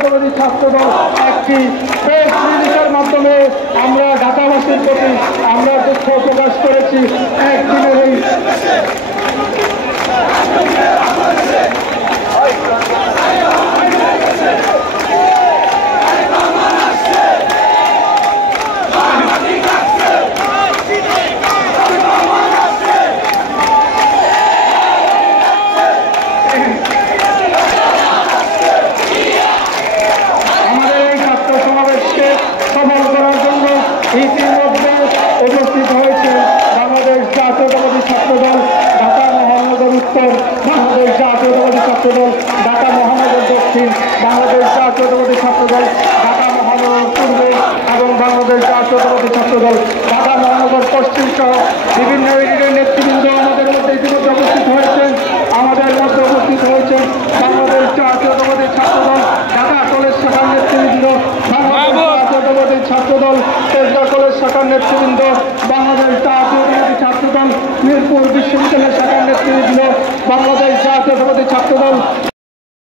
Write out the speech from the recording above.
জাতীয়তাবাদী ছাত্রদল একটি প্রেস রিলিজের মাধ্যমে আমরা ঢাকাবাসীর প্রতি আমরা দুঃখ প্রকাশ করেছি। একদিনের এই ইতিমধ্যে উপস্থিত হয়েছে বাংলাদেশ জাতীয়তাবাদী ছাত্রদল ঢাকা মহানগর উত্তর, বাংলাদেশ জাতীয়তাবাদী ছাত্রদল ঢাকা মহানগর দক্ষিণ, বাংলাদেশ জাতীয়তাবাদী ছাত্রদল ঢাকা মহানগর পূর্ব এবং বাংলাদেশ জাতীয়তাবাদী ছাত্রদল ঢাকা মহানগর পশ্চিম সহ বিভিন্ন ইউনিটের নেতৃবৃন্দ আমাদের মধ্যে ইতিমধ্যে উপস্থিত হয়েছেন। আমাদের মধ্যে উপস্থিত হয়েছেন বাংলাদেশ জাতীয়তাবাদী ছাত্রদল ঢাকা কলেজ শাখার নেতৃবৃন্দ, বাংলাদেশ জাতীয়তাবাদী ছাত্রদল তেজগাঁও কলেজ শাখার নেতৃবৃন্দ, বাংলাদেশ জাতীয়তাবাদী ছাত্রদল মিরপুর বিশ্ববিদ্যালয়